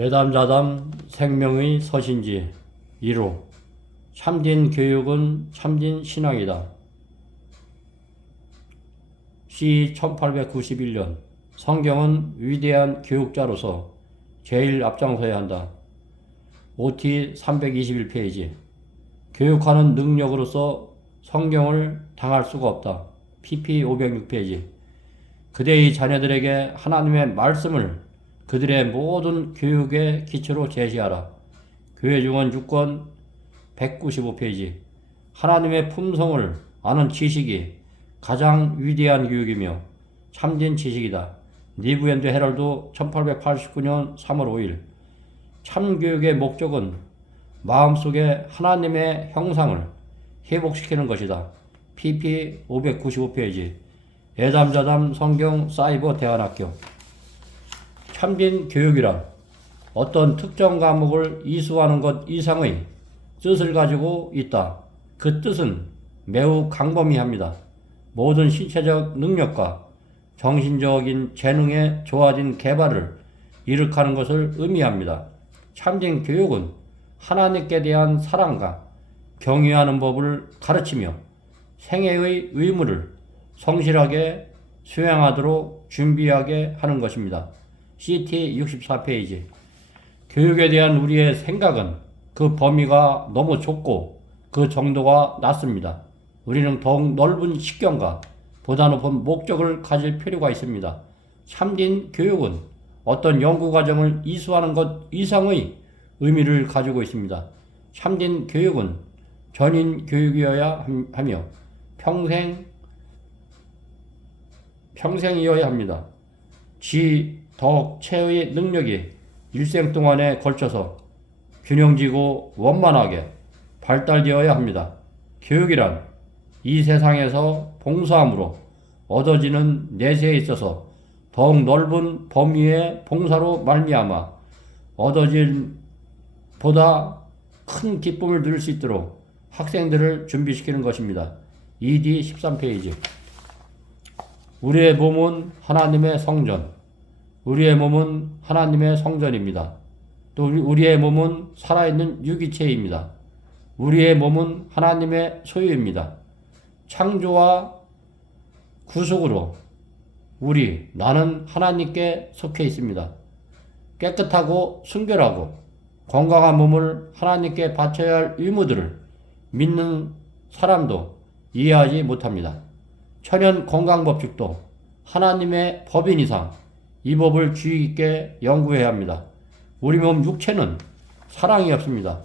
예담자담 생명의 서신지 1호 참진 교육은 참진 신앙이다. c 1891년 성경은 위대한 교육자로서 제일 앞장서야 한다. OT 321페이지 교육하는 능력으로서 성경을 당할 수가 없다. PP 506페이지 그대의 자녀들에게 하나님의 말씀을 그들의 모든 교육의 기초로 제시하라. 교회중원 6권 195페이지 하나님의 품성을 아는 지식이 가장 위대한 교육이며 참진 지식이다. 니브앤드 헤럴드 1889년 3월 5일 참교육의 목적은 마음속에 하나님의 형상을 회복시키는 것이다. PP 595페이지 예담자담 성경 사이버 대안학교 참진 교육이란 어떤 특정 과목을 이수하는 것 이상의 뜻을 가지고 있다. 그 뜻은 매우 광범위합니다. 모든 신체적 능력과 정신적인 재능의 좋아진 개발을 이룩하는 것을 의미합니다. 참진 교육은 하나님께 대한 사랑과 경외하는 법을 가르치며 생애의 의무를 성실하게 수행하도록 준비하게 하는 것입니다. CT 64페이지 교육에 대한 우리의 생각은 그 범위가 너무 좁고 그 정도가 낮습니다. 우리는 더욱 넓은 식견과 보다 높은 목적을 가질 필요가 있습니다. 참진 교육은 어떤 연구과정을 이수하는 것 이상의 의미를 가지고 있습니다. 참진 교육은 전인 교육이어야 하며 평생이어야 합니다. 덕체의 능력이 일생 동안에 걸쳐서 균형지고 원만하게 발달되어야 합니다. 교육이란 이 세상에서 봉사함으로 얻어지는 내세에 있어서 더욱 넓은 범위의 봉사로 말미암아 얻어질 보다 큰 기쁨을 누릴 수 있도록 학생들을 준비시키는 것입니다. ED 13페이지 우리의 몸은 하나님의 성전, 우리의 몸은 하나님의 성전입니다. 또 우리의 몸은 살아있는 유기체입니다. 우리의 몸은 하나님의 소유입니다. 창조와 구속으로 나는 하나님께 속해 있습니다. 깨끗하고 순결하고 건강한 몸을 하나님께 바쳐야 할 의무들을 믿는 사람도 이해하지 못합니다. 천연 건강법칙도 하나님의 법인 이상 이 법을 주의 깊게 연구해야 합니다. 우리 몸 육체는 사랑이 없습니다.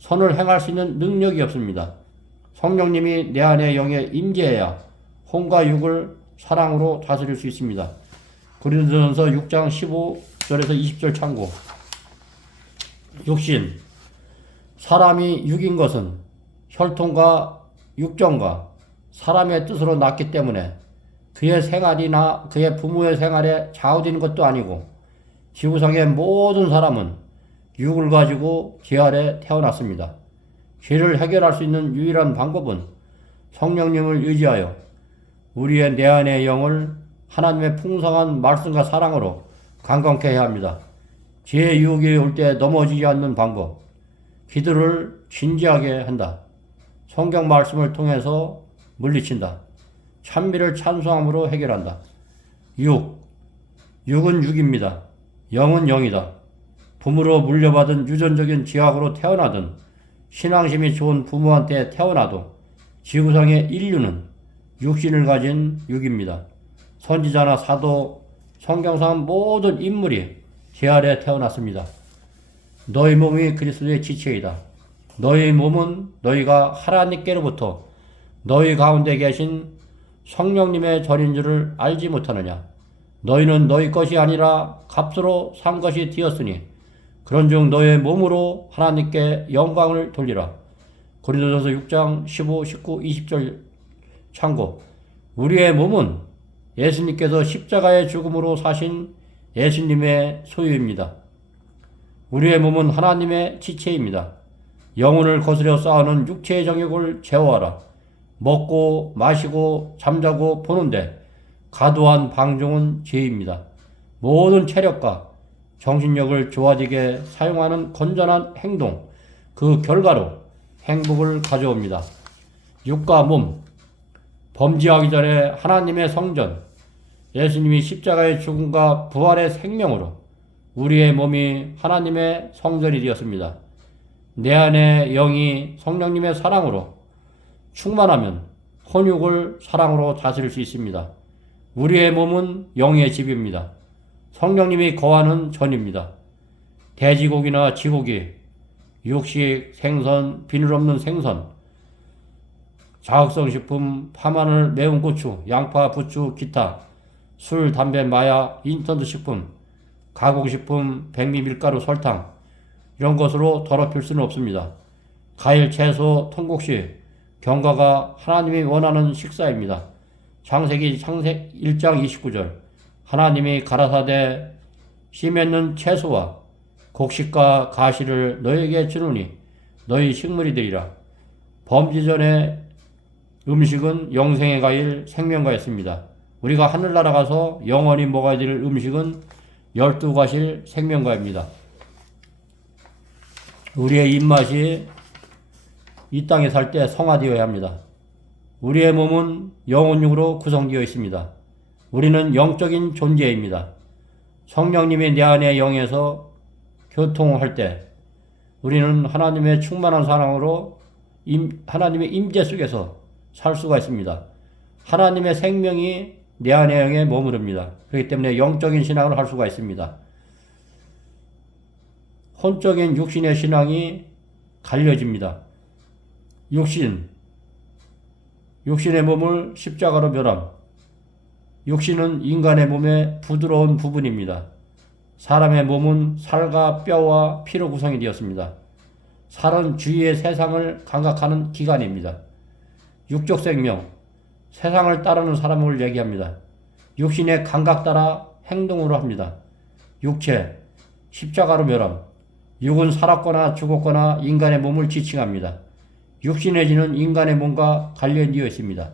선을 행할 수 있는 능력이 없습니다. 성령님이 내 안에 영에 임재해야 혼과 육을 사랑으로 다스릴 수 있습니다. 고린도전서 6장 15절에서 20절 참고 육신 사람이 육인 것은 혈통과 육정과 사람의 뜻으로 났기 때문에 그의 생활이나 그의 부모의 생활에 좌우되는 것도 아니고 지구상의 모든 사람은 육을 가지고 죄 아래 태어났습니다. 죄를 해결할 수 있는 유일한 방법은 성령님을 의지하여 우리의 내 안의 영을 하나님의 풍성한 말씀과 사랑으로 강건케 해야 합니다. 죄의 유혹이 올 때 넘어지지 않는 방법, 기도를 진지하게 한다. 성경 말씀을 통해서 물리친다. 찬미를 찬송함으로 해결한다. 육은 육입니다. 영은 영이다. 부모로 물려받은 유전적인 지학으로 태어나든 신앙심이 좋은 부모한테 태어나도 지구상의 인류는 육신을 가진 육입니다. 선지자나 사도, 성경상 모든 인물이 죄 아래 태어났습니다. 너희 몸이 그리스도의 지체이다. 너희 몸은 너희가 하나님께로부터 너희 가운데 계신 성령님의 전인 줄을 알지 못하느냐. 너희는 너희 것이 아니라 값으로 산 것이 되었으니 그런즉 너의 몸으로 하나님께 영광을 돌리라. 고린도전서 6장 15, 19, 20절 참고 우리의 몸은 예수님께서 십자가의 죽음으로 사신 예수님의 소유입니다. 우리의 몸은 하나님의 지체입니다. 영혼을 거스려 쌓아놓은 육체의 정욕을 제어하라. 먹고 마시고 잠자고 보는데 과도한 방종은 죄입니다. 모든 체력과 정신력을 좋아지게 사용하는 건전한 행동, 그 결과로 행복을 가져옵니다. 육과 몸, 범죄하기 전에 하나님의 성전, 예수님이 십자가의 죽음과 부활의 생명으로 우리의 몸이 하나님의 성전이 되었습니다. 내 안의 영이 성령님의 사랑으로 충만하면 혼육을 사랑으로 다스릴 수 있습니다. 우리의 몸은 영의 집입니다. 성령님이 거하는 전입니다. 돼지고기나 쥐고기, 육식, 생선, 비늘 없는 생선, 자극성 식품, 파마늘, 매운 고추, 양파, 부추, 기타, 술, 담배, 마약, 인스턴트 식품, 가공식품, 백미, 밀가루, 설탕 이런 것으로 더럽힐 수는 없습니다. 과일, 채소, 통곡식, 경과가 하나님이 원하는 식사입니다. 창세기 1장 29절 하나님이 가라사대 씨 맺는 채소와 곡식과 가시를 너에게 주노니 너희 식물이 되리라. 범죄 전의 음식은 영생의 과일 생명과였습니다. 우리가 하늘나라 가서 영원히 먹어야 될 음식은 12과실 생명과입니다. 우리의 입맛이 이 땅에 살 때 성화되어야 합니다. 우리의 몸은 영혼육으로 구성되어 있습니다. 우리는 영적인 존재입니다. 성령님이 내 안의 영에서 교통할 때 우리는 하나님의 충만한 사랑으로 하나님의 임재 속에서 살 수가 있습니다. 하나님의 생명이 내 안의 영에 머무릅니다. 그렇기 때문에 영적인 신앙을 할 수가 있습니다. 혼적인 육신의 신앙이 갈려집니다. 육신의 몸을 십자가로 멸함. 육신은 인간의 몸의 부드러운 부분입니다. 사람의 몸은 살과 뼈와 피로 구성이 되었습니다. 살은 주위의 세상을 감각하는 기관입니다. 육적 생명, 세상을 따르는 사람을 얘기합니다. 육신의 감각 따라 행동으로 합니다. 육체, 십자가로 멸함. 육은 살았거나 죽었거나 인간의 몸을 지칭합니다. 육신의 지는 인간의 몸과 관련되어 있습니다.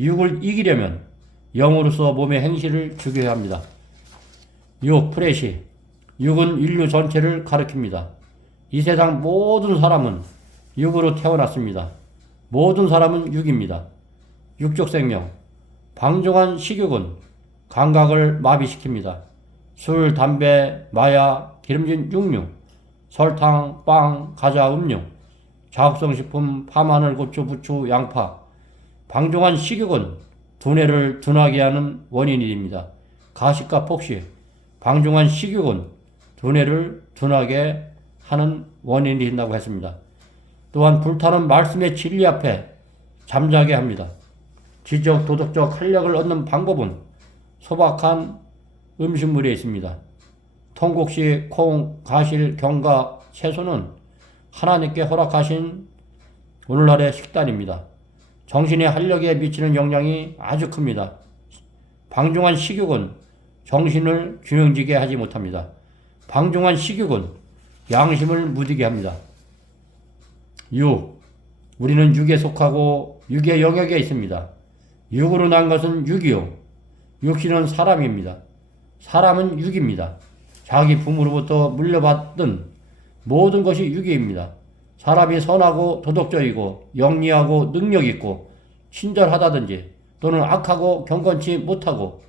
육을 이기려면 영으로서 몸의 행실을 죽여야 합니다. 육, 프레시. 육은 인류 전체를 가리킵니다. 이 세상 모든 사람은 육으로 태어났습니다. 모든 사람은 육입니다. 육적 생명. 방종한 식욕은 감각을 마비시킵니다. 술, 담배, 마약, 기름진 육류, 설탕, 빵, 과자, 음료, 자극성 식품, 파마늘, 고추, 부추, 양파. 방종한 식욕은 두뇌를 둔하게 하는 원인입니다. 가식과 폭식. 방종한 식욕은 두뇌를 둔하게 하는 원인이 된다고 했습니다. 또한 불타는 말씀의 진리 앞에 잠자게 합니다. 지적, 도덕적 활력을 얻는 방법은 소박한 음식물에 있습니다. 통곡식, 콩, 가실, 경과, 채소는 하나님께 허락하신 오늘날의 식단입니다. 정신의 활력에 미치는 영향이 아주 큽니다. 방종한 식욕은 정신을 균형지게 하지 못합니다. 방종한 식욕은 양심을 무디게 합니다. 육, 우리는 육에 속하고 육의 영역에 있습니다. 육으로 난 것은 육이요. 육신은 사람입니다. 사람은 육입니다. 자기 부모로부터 물려받은 모든 것이 육입니다. 사람이 선하고 도덕적이고 영리하고 능력있고 친절하다든지 또는 악하고 경건치 못하고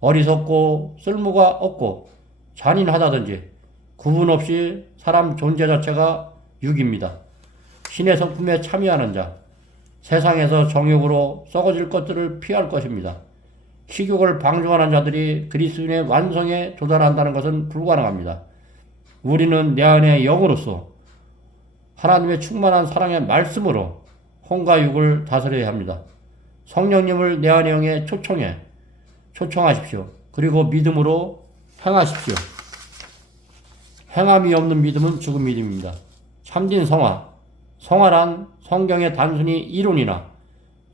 어리석고 쓸모가 없고 잔인하다든지 구분 없이 사람 존재 자체가 육입니다. 신의 성품에 참여하는 자, 세상에서 정욕으로 썩어질 것들을 피할 것입니다. 식욕을 방종하는 자들이 그리스도인의 완성에 도달한다는 것은 불가능합니다. 우리는 내 안의 영으로서 하나님의 충만한 사랑의 말씀으로 혼과 육을 다스려야 합니다. 성령님을 내 안의 영에 초청하십시오. 그리고 믿음으로 행하십시오. 행함이 없는 믿음은 죽은 믿음입니다. 참진 성화란 성경의 단순히 이론이나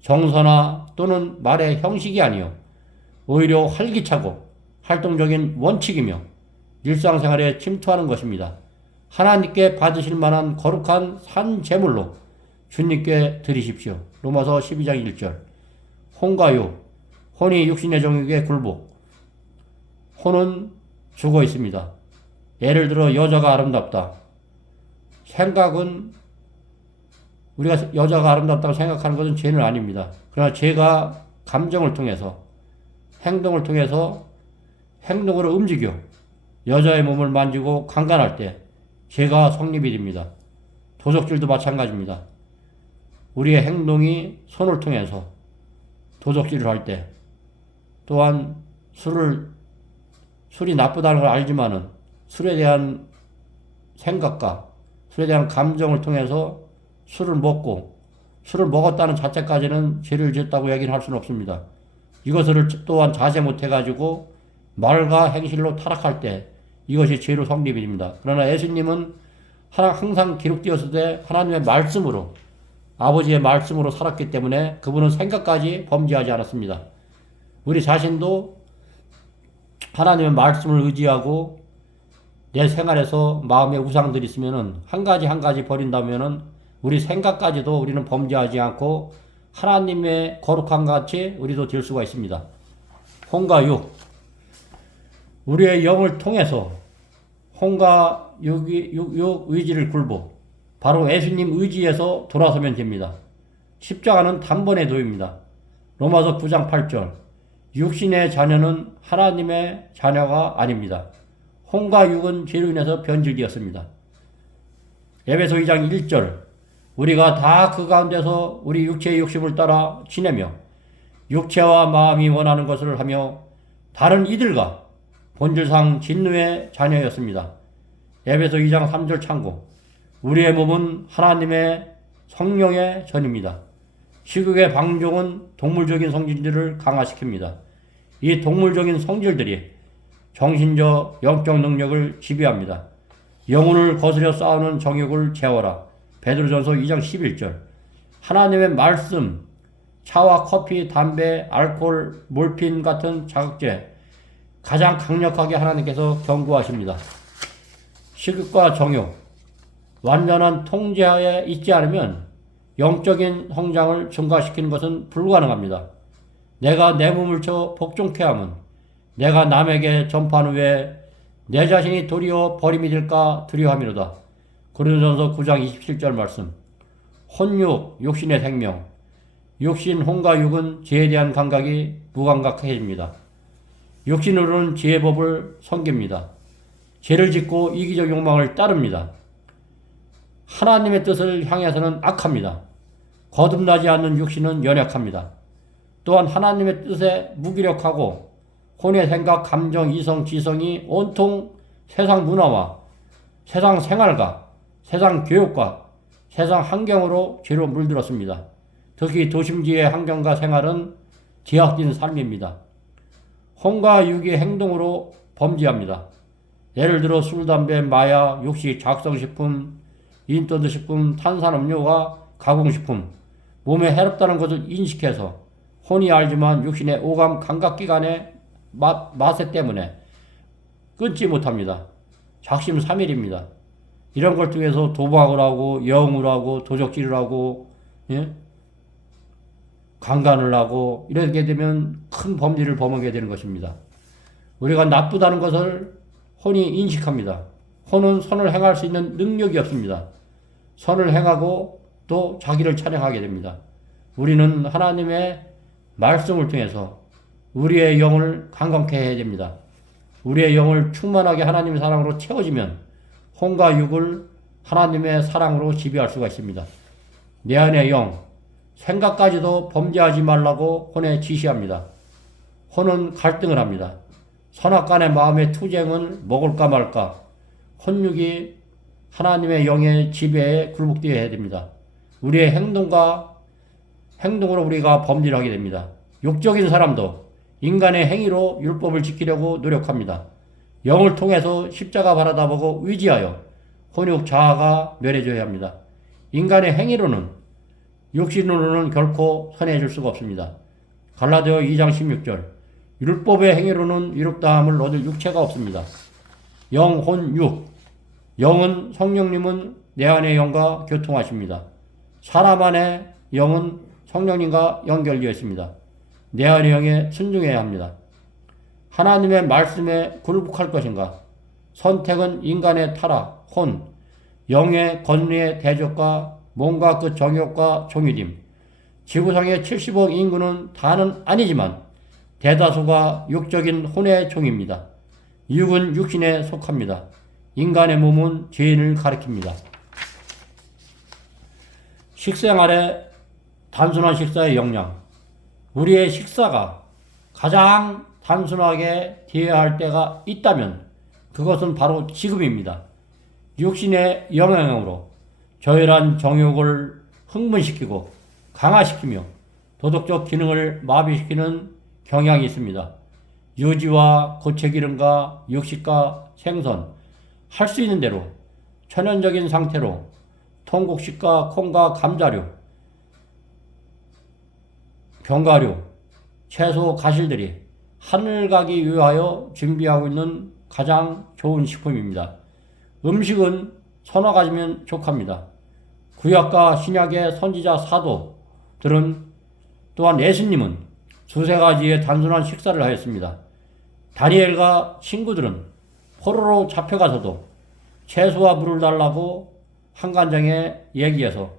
정서나 또는 말의 형식이 아니요 오히려 활기차고 활동적인 원칙이며 일상생활에 침투하는 것입니다. 하나님께 받으실 만한 거룩한 산 제물로 주님께 드리십시오. 로마서 12장 1절. 혼과 육, 혼이 육신의 정욕에 굴복. 혼은 죽어 있습니다. 예를 들어 여자가 아름답다. 생각은 우리가 여자가 아름답다고 생각하는 것은 죄는 아닙니다. 그러나 죄가 감정을 통해서 행동을 통해서 행동으로 움직여 여자의 몸을 만지고 강간할 때 죄가 성립이 됩니다. 도적질도 마찬가지입니다. 우리의 행동이 손을 통해서 도적질을 할 때 또한 술이 나쁘다는 걸 알지만은 술에 대한 생각과 술에 대한 감정을 통해서 술을 먹었다는 자체까지는 죄를 지었다고 얘기는 할 수는 없습니다. 이것을 또한 자제 못해가지고 말과 행실로 타락할 때 이것이 죄로 성립이 됩니다. 그러나 예수님은 항상 기록되었을 때 하나님의 말씀으로 아버지의 말씀으로 살았기 때문에 그분은 생각까지 범죄하지 않았습니다. 우리 자신도 하나님의 말씀을 의지하고 내 생활에서 마음의 우상들이 있으면은 한 가지 버린다면은 우리 생각까지도 우리는 범죄하지 않고 하나님의 거룩한 같이 우리도 될 수가 있습니다. 혼과 육. 우리의 영을 통해서 혼과 육 의지를 굴보 바로 예수님 의지에서 돌아서면 됩니다. 십자가는 단번에 도입니다. 로마서 9장 8절. 육신의 자녀는 하나님의 자녀가 아닙니다. 혼과 육은 죄로 인해서 변질되었습니다. 에베소 2장 1절. 우리가 다 그 가운데서 우리 육체의 욕심을 따라 지내며 육체와 마음이 원하는 것을 하며 다른 이들과 본질상 진노의 자녀였습니다. 에베소 2장 3절 참고. 우리의 몸은 하나님의 성령의 전입니다. 시국의 방종은 동물적인 성질들을 강화시킵니다. 이 동물적인 성질들이 정신적, 영적 능력을 지배합니다. 영혼을 거스려 싸우는 정욕을 제어라. 베드로전서 2장 11절. 하나님의 말씀, 차와 커피, 담배, 알코올, 몰핀 같은 자극제 가장 강력하게 하나님께서 경고하십니다. 식욕과 정욕, 완전한 통제하에 있지 않으면 영적인 성장을 증가시키는 것은 불가능합니다. 내가 내 몸을 쳐 복종케 함은 내가 남에게 전파한 후에 내 자신이 도리어 버림이 될까 두려워함이로다. 고린도전서 9장 27절 말씀. 혼육, 육신의 생명. 육신, 혼과 육은 죄에 대한 감각이 무감각해집니다. 육신으로는 죄의 법을 섬깁니다. 죄를 짓고 이기적 욕망을 따릅니다. 하나님의 뜻을 향해서는 악합니다. 거듭나지 않는 육신은 연약합니다. 또한 하나님의 뜻에 무기력하고 혼의 생각, 감정, 이성, 지성이 온통 세상 문화와 세상 생활과 세상 교육과 세상 환경으로 죄로 물들었습니다. 특히 도심지의 환경과 생활은 제약된 삶입니다. 혼과 육의 행동으로 범죄합니다. 예를 들어 술, 담배, 마약, 육식, 작성식품, 인터넷식품, 탄산음료와 가공식품, 몸에 해롭다는 것을 인식해서 혼이 알지만 육신의 오감 감각기관의 맛에 때문에 끊지 못합니다. 작심삼일입니다. 이런 걸 통해서 도박을 하고 영을 하고 도적질을 하고 강간을 하고 이렇게 되면 큰 범죄를 범하게 되는 것입니다. 우리가 나쁘다는 것을 혼이 인식합니다. 혼은 선을 행할 수 있는 능력이 없습니다. 선을 행하고 또 자기를 찬양하게 됩니다. 우리는 하나님의 말씀을 통해서 우리의 영을 강건케 해야 됩니다. 우리의 영을 충만하게 하나님의 사랑으로 채워지면 혼과 육을 하나님의 사랑으로 지배할 수가 있습니다. 내 안의 영, 생각까지도 범죄하지 말라고 혼에 지시합니다. 혼은 갈등을 합니다. 선악간의 마음의 투쟁은 먹을까 말까. 혼육이 하나님의 영의 지배에 굴복되어야 됩니다. 우리의 행동으로 우리가 범죄를 하게 됩니다. 육적인 사람도 인간의 행위로 율법을 지키려고 노력합니다. 영을 통해서 십자가 바라다 보고 의지하여 혼육 자아가 멸해져야 합니다. 인간의 행위로는 육신으로는 결코 선해질 수가 없습니다. 갈라디아 2장 16절. 율법의 행위로는 이롭다함을 얻을 육체가 없습니다. 영, 혼, 육. 영은 성령님은 내 안의 영과 교통하십니다. 사람 안의 영은 성령님과 연결되어 있습니다. 내 안의 영에 순종해야 합니다. 하나님의 말씀에 굴복할 것인가? 선택은 인간의 타락, 혼, 영의 권리의 대적과 몸과 그 정욕과 종이됨. 지구상의 70억 인구는 다는 아니지만 대다수가 육적인 혼의 종입니다. 육은 육신에 속합니다. 인간의 몸은 죄인을 가리킵니다. 식생활의 단순한 식사의 영양. 우리의 식사가 가장 단순하게 되어야 할 때가 있다면 그것은 바로 지금입니다. 육신의 영향으로 저열한 정욕을 흥분시키고 강화시키며 도덕적 기능을 마비시키는 경향이 있습니다. 유지와 고체기름과 육식과 생선, 할 수 있는 대로 천연적인 상태로 통곡식과 콩과 감자류, 견과류, 채소, 가실들이 하늘 가기 위하여 준비하고 있는 가장 좋은 식품입니다. 음식은 서너 가지면 족합니다. 구약과 신약의 선지자 사도들은 또한 예수님은 두세 가지의 단순한 식사를 하였습니다. 다니엘과 친구들은 포로로 잡혀가서도 채소와 물을 달라고 한간장에 얘기해서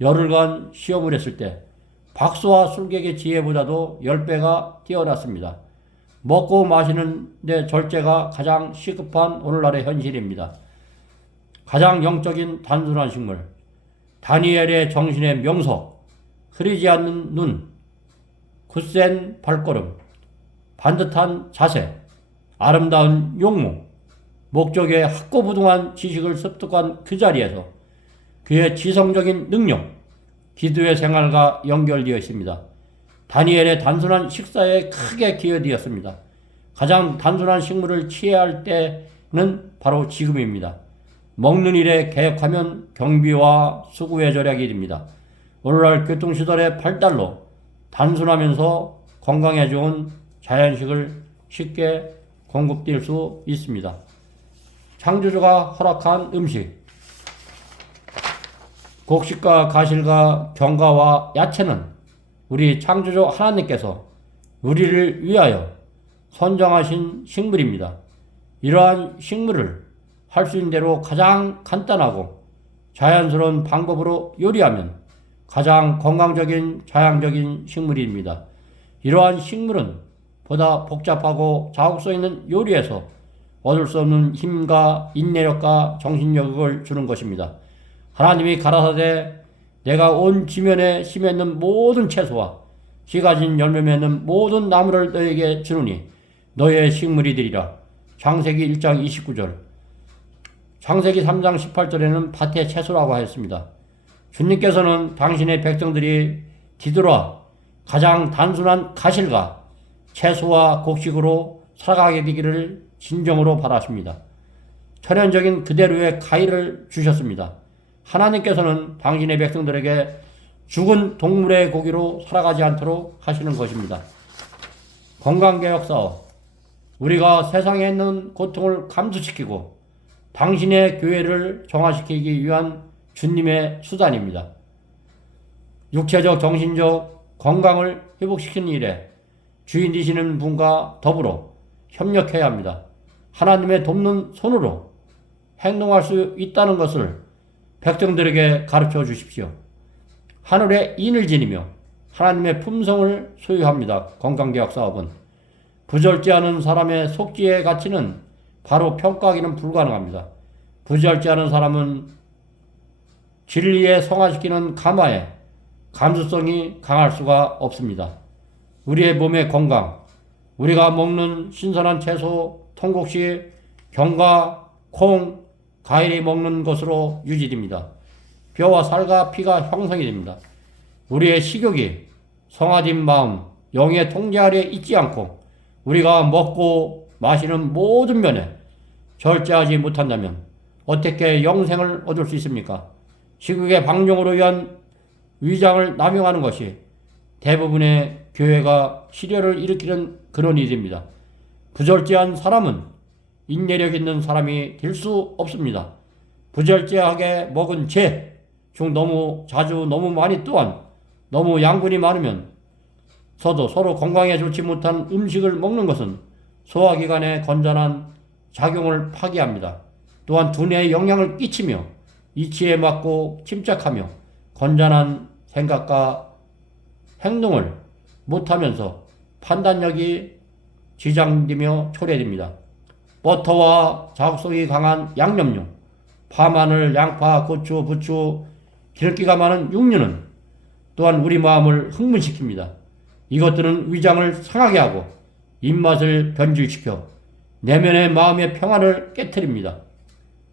열흘간 시험을 했을 때 박수와 술객의 지혜보다도 10배가 뛰어났습니다. 먹고 마시는 데 절제가 가장 시급한 오늘날의 현실입니다. 가장 영적인 단순한 식물, 다니엘의 정신의 명석, 흐리지 않는 눈, 굳센 발걸음, 반듯한 자세, 아름다운 용모, 목적의 학고부동한 지식을 습득한 그 자리에서 그의 지성적인 능력, 기도의 생활과 연결되어 있습니다. 다니엘의 단순한 식사에 크게 기여되었습니다. 가장 단순한 식물을 취해야 할 때는 바로 지금입니다. 먹는 일에 개혁하면 경비와 수고의 절약이 됩니다. 오늘날 교통시설의 발달로 단순하면서 건강에 좋은 자연식을 쉽게 공급될 수 있습니다. 창조주가 허락한 음식, 곡식과 가실과 견과와 야채는 우리 창조주 하나님께서 우리를 위하여 선정하신 식물입니다. 이러한 식물을 할 수 있는 대로 가장 간단하고 자연스러운 방법으로 요리하면 가장 건강적인 자양적인 식물입니다. 이러한 식물은 보다 복잡하고 자극성 있는 요리에서 얻을 수 없는 힘과 인내력과 정신력을 주는 것입니다. 하나님이 가라사대 내가 온 지면에 심했는 모든 채소와 씨 가진 열매 맺는 모든 나무를 너에게 주노니 너의 식물이 되리라. 창세기 1장 29절. 창세기 3장 18절에는 밭의 채소라고 하였습니다. 주님께서는 당신의 백성들이 뒤돌아 가장 단순한 가실과 채소와 곡식으로 살아가게 되기를 진정으로 바라십니다. 천연적인 그대로의 가위를 주셨습니다. 하나님께서는 당신의 백성들에게 죽은 동물의 고기로 살아가지 않도록 하시는 것입니다. 건강개혁사업, 우리가 세상에 있는 고통을 감수시키고 당신의 교회를 정화시키기 위한 주님의 수단입니다. 육체적, 정신적 건강을 회복시키는 일에 주인 되시는 분과 더불어 협력해야 합니다. 하나님의 돕는 손으로 행동할 수 있다는 것을 백성들에게 가르쳐 주십시오. 하늘의 인을 지니며 하나님의 품성을 소유합니다. 건강개혁사업은 부절제하는 사람의 속지의 가치는 바로 평가하기는 불가능합니다. 부절제하는 사람은 진리에 성화시키는 감화에 감수성이 강할 수가 없습니다. 우리의 몸의 건강, 우리가 먹는 신선한 채소, 통곡식, 견과, 콩, 과일이 먹는 것으로 유지됩니다. 뼈와 살과 피가 형성이 됩니다. 우리의 식욕이 성화된 마음, 영의 통제 아래 있지 않고 우리가 먹고 마시는 모든 면에 절제하지 못한다면 어떻게 영생을 얻을 수 있습니까? 식욕의 방종으로 위한 위장을 남용하는 것이 대부분의 교회가 실효를 일으키는 그런 일입니다. 부절제한 사람은 인내력 있는 사람이 될 수 없습니다. 부절제하게 먹은 죄 중 너무 자주 너무 많이 또한 너무 양분이 많으면 서로 건강에 좋지 못한 음식을 먹는 것은 소화기관에 건전한 작용을 파괴합니다. 또한 두뇌에 영향을 끼치며 이치에 맞고 침착하며 건전한 생각과 행동을 못하면서 판단력이 지장되며 초래됩니다. 버터와 자극성이 강한 양념류, 파, 마늘, 양파, 고추, 부추, 기름기가 많은 육류는 또한 우리 마음을 흥분시킵니다. 이것들은 위장을 상하게 하고 입맛을 변질시켜 내면의 마음의 평안을 깨뜨립니다.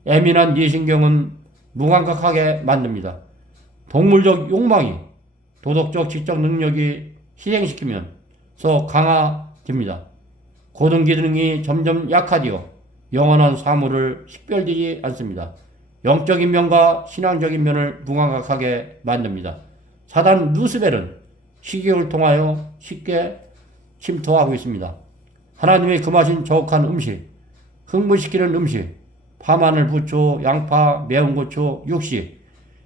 예민한 뇌신경은 무감각하게 만듭니다. 동물적 욕망이 도덕적 지적 능력이 희생시키면서 강화됩니다. 고등 기능이 점점 약화되어 영원한 사물을 식별되지 않습니다. 영적인 면과 신앙적인 면을 무감각하게 만듭니다. 사단 루스벨은 식욕을 통하여 쉽게 침투하고 있습니다. 하나님의 금하신 저속한 음식, 흥분시키는 음식, 파, 마늘, 부추, 양파, 매운 고추, 육식,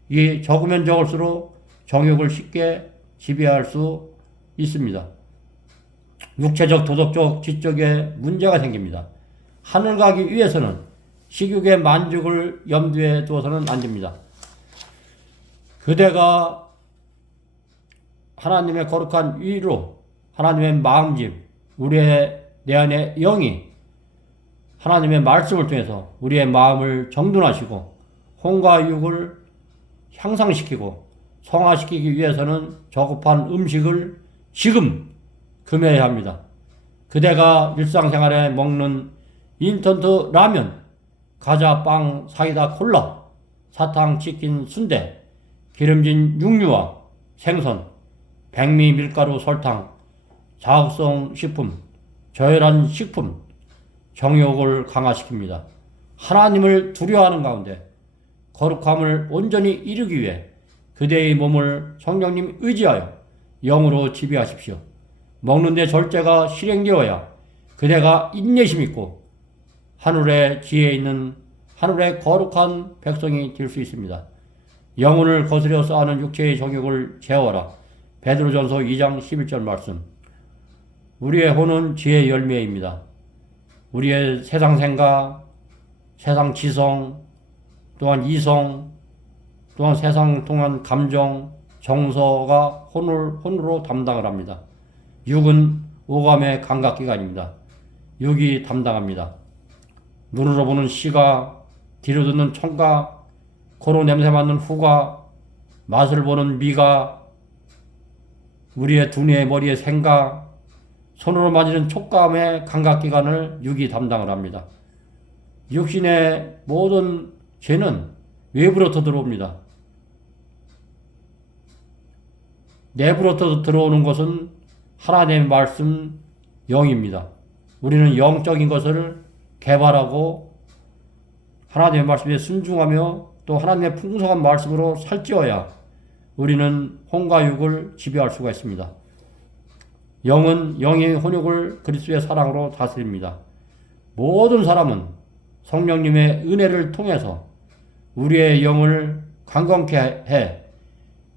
이 적으면 적을수록 정욕을 쉽게 지배할 수 있습니다. 육체적, 도덕적, 지적에 문제가 생깁니다. 하늘 가기 위해서는 식욕의 만족을 염두에 두어서는 안 됩니다. 그대가 하나님의 거룩한 위로 하나님의 마음집, 우리의 내 안의 영이 하나님의 말씀을 통해서 우리의 마음을 정돈하시고 혼과 육을 향상시키고 성화시키기 위해서는 저급한 음식을 지금 금해야 합니다. 그대가 일상생활에 먹는 인스턴트 라면, 과자, 빵, 사이다, 콜라, 사탕, 치킨, 순대, 기름진 육류와 생선, 백미, 밀가루, 설탕, 자극성 식품, 저열한 식품, 정욕을 강화시킵니다. 하나님을 두려워하는 가운데 거룩함을 온전히 이루기 위해 그대의 몸을 성령님 의지하여 영으로 지배하십시오. 먹는 데 절제가 실행되어야 그대가 인내심 있고 하늘의 지혜 있는 하늘의 거룩한 백성이 될 수 있습니다. 영혼을 거스려 쌓는 육체의 정욕을 제어하라. 베드로전서 2장 11절 말씀. 우리의 혼은 지혜의 열매입니다. 우리의 세상 생각, 세상 지성, 또한 이성, 또한 세상 통한 감정, 정서가 혼으로 담당을 합니다. 육은 오감의 감각기관입니다. 육이 담당합니다. 눈으로 보는 시각, 귀로 듣는 청각, 코로 냄새 맡는 후각, 맛을 보는 미각, 우리의 두뇌 머리의 생각, 손으로 만지는 촉감의 감각기관을 육이 담당을 합니다. 육신의 모든 죄는 외부로부터 들어옵니다. 내부로부터 들어오는 것은 하나님의 말씀 영입니다. 우리는 영적인 것을 개발하고 하나님의 말씀에 순종하며 또 하나님의 풍성한 말씀으로 살찌어야 우리는 혼과 육을 지배할 수가 있습니다. 영은 영의 혼육을 그리스도의 사랑으로 다스립니다. 모든 사람은 성령님의 은혜를 통해서 우리의 영을 강건케 해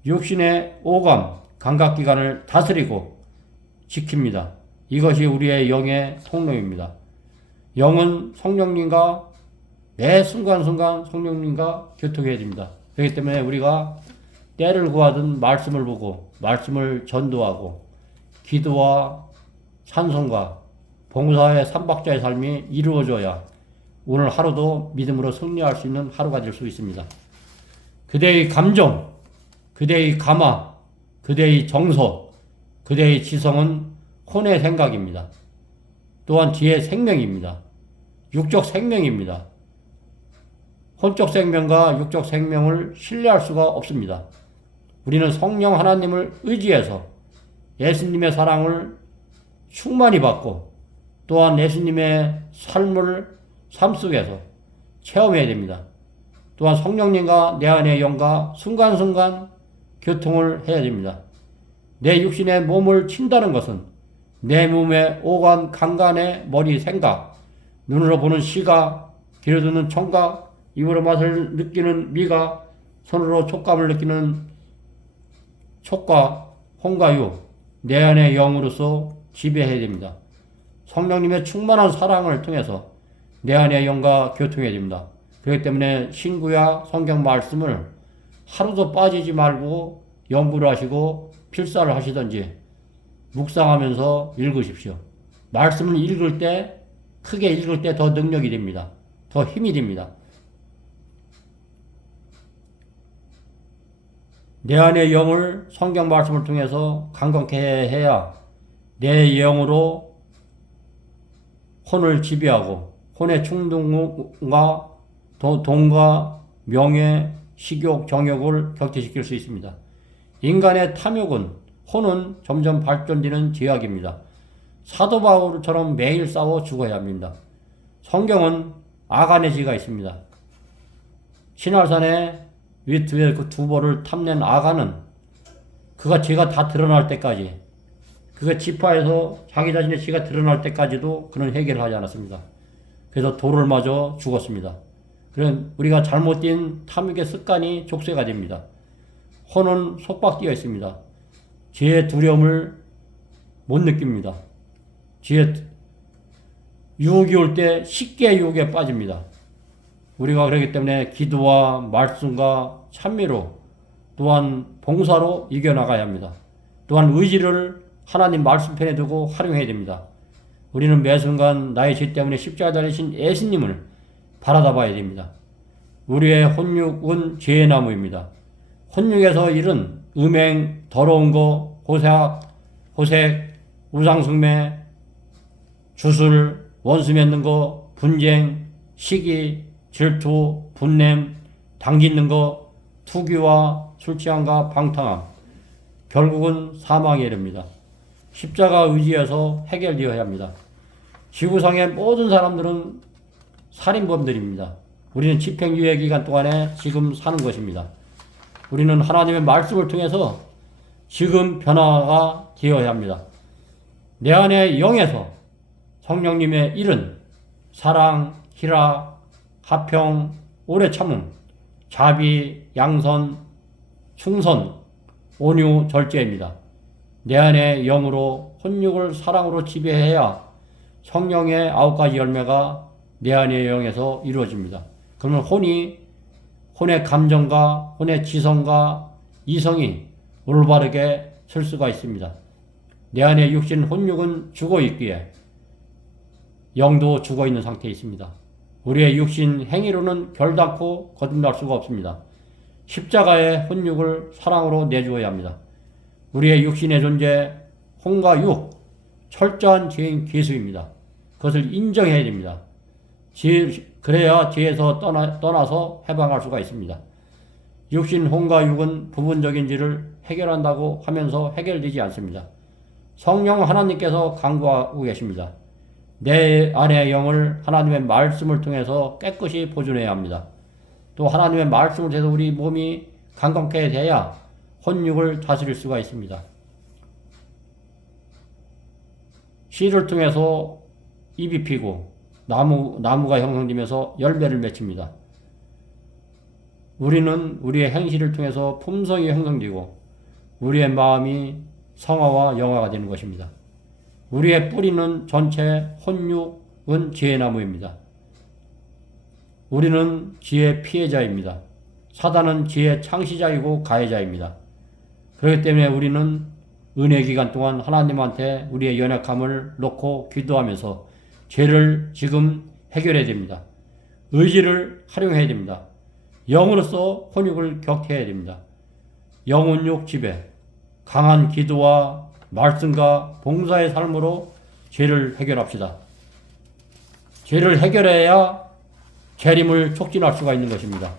육신의 오감, 감각기관을 다스리고 지킵니다. 이것이 우리의 영의 통로입니다. 영은 성령님과 매 순간순간 성령님과 교통해야 됩니다. 그렇기 때문에 우리가 때를 구하든 말씀을 보고 말씀을 전도하고 기도와 찬송과 봉사의 삼박자의 삶이 이루어져야 오늘 하루도 믿음으로 승리할 수 있는 하루가 될 수 있습니다. 그대의 감정, 그대의 감화, 그대의 정서, 그대의 지성은 혼의 생각입니다. 또한 지의 생명입니다. 육적 생명입니다. 혼적 생명과 육적 생명을 신뢰할 수가 없습니다. 우리는 성령 하나님을 의지해서 예수님의 사랑을 충만히 받고 또한 예수님의 삶 속에서 체험해야 됩니다. 또한 성령님과 내 안의 영과 순간순간 교통을 해야 됩니다. 내 육신의 몸을 친다는 것은 내 몸의 오감, 감간의 머리, 생각, 눈으로 보는 시각, 귀로 듣는 청각, 입으로 맛을 느끼는 미각, 손으로 촉감을 느끼는 촉각, 혼과 육, 내 안의 영으로서 지배해야 됩니다. 성령님의 충만한 사랑을 통해서 내 안의 영과 교통해야 됩니다. 그렇기 때문에 신구약 성경 말씀을 하루도 빠지지 말고 연구를 하시고 필사를 하시든지 묵상하면서 읽으십시오. 말씀을 읽을 때, 크게 읽을 때 더 능력이 됩니다. 더 힘이 됩니다. 내 안의 영을 성경 말씀을 통해서 강건케 해야 내 영으로 혼을 지배하고 혼의 충동과 돈과 명예, 식욕, 정욕을 격퇴시킬 수 있습니다. 인간의 탐욕은 혼은 점점 발전되는 죄악입니다. 사도 바울처럼 매일 싸워 죽어야 합니다. 성경은 아간의 죄가 있습니다. 신할산에 위트에 그 두보를 탐낸 아간은 그가 죄가 다 드러날 때까지, 그가 지파에서 자기 자신의 죄가 드러날 때까지도 그는 해결을 하지 않았습니다. 그래서 돌을 맞아 죽었습니다. 그런 우리가 잘못된 탐욕의 습관이 족쇄가 됩니다. 혼은 속박되어 있습니다. 죄의 두려움을 못 느낍니다. 죄의 유혹이 올 때 쉽게 유혹에 빠집니다. 우리가 그렇기 때문에 기도와 말씀과 찬미로 또한 봉사로 이겨나가야 합니다. 또한 의지를 하나님 말씀편에 두고 활용해야 됩니다. 우리는 매 순간 나의 죄 때문에 십자가에 달리신 예수님을 바라다 봐야 됩니다. 우리의 혼육은 죄의 나무입니다. 혼육에서 일은 음행, 더러운 거, 호색, 우상숭배, 주술, 원수 맺는 거, 분쟁, 시기, 질투, 분냄, 당짓는 거, 투기와 술취함과 방탕함, 결국은 사망에 이릅니다. 십자가 의지에서 해결되어야 합니다. 지구상의 모든 사람들은 살인범들입니다. 우리는 집행유예 기간 동안에 지금 사는 것입니다. 우리는 하나님의 말씀을 통해서 지금 변화가 되어야 합니다. 내 안의 영에서 성령님의 일은 사랑, 희락, 화평, 오래 참음, 자비, 양선, 충선, 온유, 절제입니다. 내 안의 영으로 혼육을 사랑으로 지배해야 성령의 9가지 열매가 내 안의 영에서 이루어집니다. 그러면 혼의 감정과 혼의 지성과 이성이 올바르게 설 수가 있습니다. 내 안의 육신 혼육은 죽어 있기에 영도 죽어 있는 상태에 있습니다. 우리의 육신 행위로는 결단코 거듭날 수가 없습니다. 십자가의 혼육을 사랑으로 내주어야 합니다. 우리의 육신의 존재, 혼과 육, 철저한 죄인 계수입니다. 그것을 인정해야 됩니다. 그래야 죄에서 떠나서 해방할 수가 있습니다. 육신, 혼과 육은 부분적인 죄를 해결한다고 하면서 해결되지 않습니다. 성령 하나님께서 강구하고 계십니다. 내 안의 영을 하나님의 말씀을 통해서 깨끗이 보존해야 합니다. 또 하나님의 말씀을 통해서 우리 몸이 강건케 돼야 혼육을 다스릴 수가 있습니다. 씨를 통해서 잎이 피고 나무가 형성되면서 열매를 맺힙니다. 우리는 우리의 행실을 통해서 품성이 형성되고 우리의 마음이 성화와 영화가 되는 것입니다. 우리의 뿌리는 전체 혼육은 지혜의 나무입니다. 우리는 지혜의 피해자입니다. 사단은 지혜의 창시자이고 가해자입니다. 그렇기 때문에 우리는 은혜 기간 동안 하나님한테 우리의 연약함을 놓고 기도하면서 죄를 지금 해결해야 됩니다. 의지를 활용해야 됩니다. 영으로서 혼육을 격퇴해야 됩니다. 영혼육 지배, 강한 기도와 말씀과 봉사의 삶으로 죄를 해결합시다. 죄를 해결해야 재림을 촉진할 수가 있는 것입니다.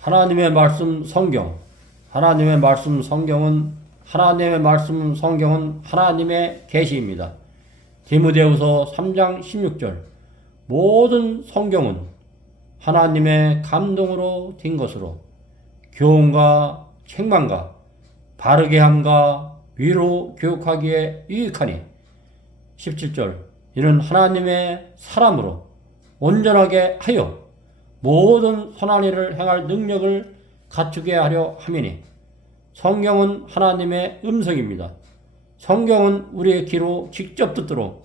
하나님의 말씀 성경, 하나님의 말씀 성경은 하나님의 계시입니다. 디모데후서 3장 16절 모든 성경은 하나님의 감동으로 된 것으로 교훈과 책망과 바르게 함과 위로 교육하기에 유익하니 17절 이는 하나님의 사람으로 온전하게 하여 모든 선한 일을 행할 능력을 갖추게 하려 함이니 성경은 하나님의 음성입니다. 성경은 우리의 귀로 직접 듣도록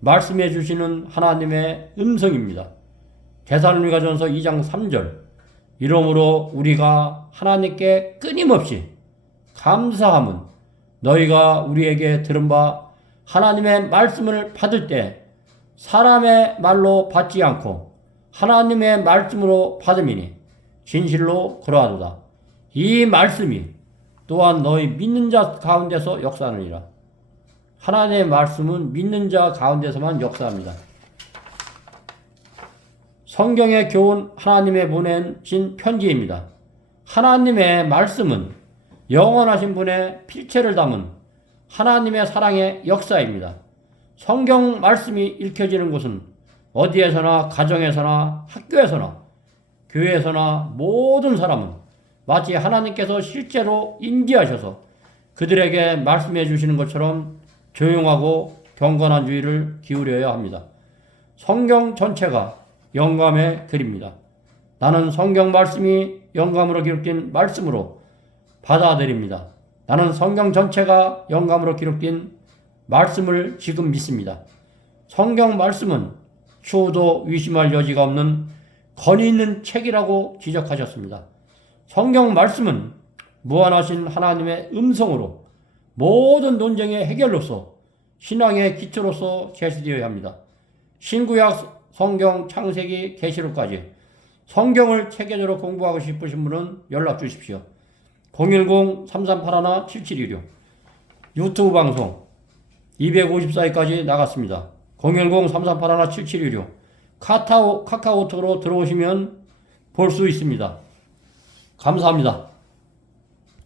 말씀해 주시는 하나님의 음성입니다. 데살로니가전서 2장 3절 이러므로 우리가 하나님께 끊임없이 감사함은 너희가 우리에게 들은 바 하나님의 말씀을 받을 때 사람의 말로 받지 않고 하나님의 말씀으로 받음이니 진실로 그러하도다. 이 말씀이 또한 너희 믿는 자 가운데서 역사하느니라. 하나님의 말씀은 믿는 자 가운데서만 역사합니다. 성경의 교훈 하나님의 보내신 편지입니다. 하나님의 말씀은 영원하신 분의 필체를 담은 하나님의 사랑의 역사입니다. 성경 말씀이 읽혀지는 곳은 어디에서나 가정에서나 학교에서나 교회에서나 모든 사람은 마치 하나님께서 실제로 임재하셔서 그들에게 말씀해 주시는 것처럼 조용하고 경건한 주의를 기울여야 합니다. 성경 전체가 영감의 글입니다. 나는 성경 말씀이 영감으로 기록된 말씀으로 받아들입니다. 나는 성경 전체가 영감으로 기록된 말씀을 지금 믿습니다. 성경 말씀은 추호도 의심할 여지가 없는 권위 있는 책이라고 지적하셨습니다. 성경 말씀은 무한하신 하나님의 음성으로 모든 논쟁의 해결로서 신앙의 기초로서 제시되어야 합니다. 신구약 성경 창세기 계시록까지 성경을 체계적으로 공부하고 싶으신 분은 연락 주십시오. 010-3381-7716 유튜브 방송 254회까지 나갔습니다. 010-3381-7716 카카오톡으로 들어오시면 볼 수 있습니다. 감사합니다.